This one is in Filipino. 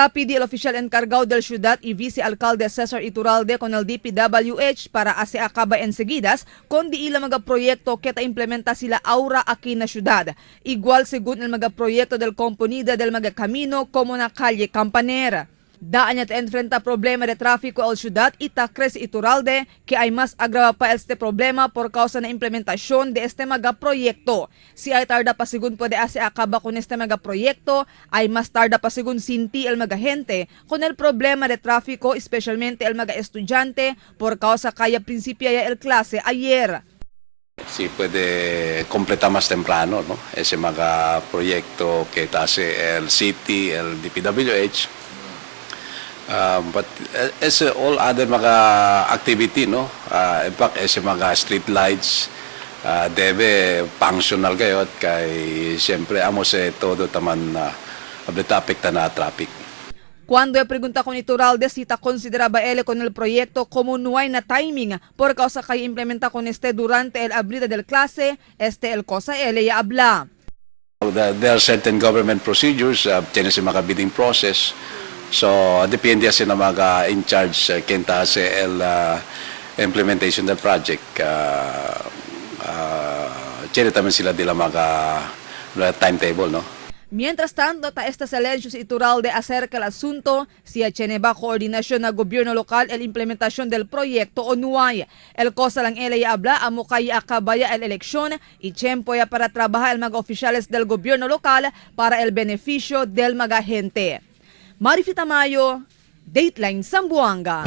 Hasta pidi el oficial encargado del ciudad y vice-alcalde Cesar Iturralde con el DPWH para ase acaba enseguidas con di ila mga proyekto keta implementa sila aura aquí na syudad. Igual según el mga proyekto del Componida del mga camino como na calle Campanera. Daan niya te enfrenta problema de tráfico al ciudad itakres Iturralde que ay mas agrava pa este problema por causa na implementasyon de este mga proyekto. Si ay tarda pa sigun pwede ase acaba con este mga proyekto, ay mas tarda pa sigun sinti el mga gente con el problema de tráfico, especialmente el mga estudyante por causa kaya prinsipyo ya el klase ayer. Si puede completar más temprano, ¿no? Ese mga proyecto que hace el city, el DPWH. But as all other mga activity, no? In fact, as mga street lights, debe functional kayo at kay siyempre amo se todo taman ableta apekta na traffic. Cuando pregunta con Iturralde si ta consideraba él con el proyecto como no hay na timing por causa que implementa con este durante el abrida del clase, el cosa él ya habla. There are certain government procedures, tiene si mga bidding process. So, depende sa mga in charge kenta sa implementation del project. Tiene taman sila dila mga timetable, no? Mientras tanto, ta esta silencio si Iturralde acerca el asunto, si tiene ba coordinación ng gobierno lokal el implementación del proyecto o no hay. El cosa lang él ya habla, amo kaya akabaya el eleksyon y tiempo ya para trabajar el mga oficiales del gobierno lokal para el beneficio del mga gente. Marifita Mayo, Dateline Zamboanga.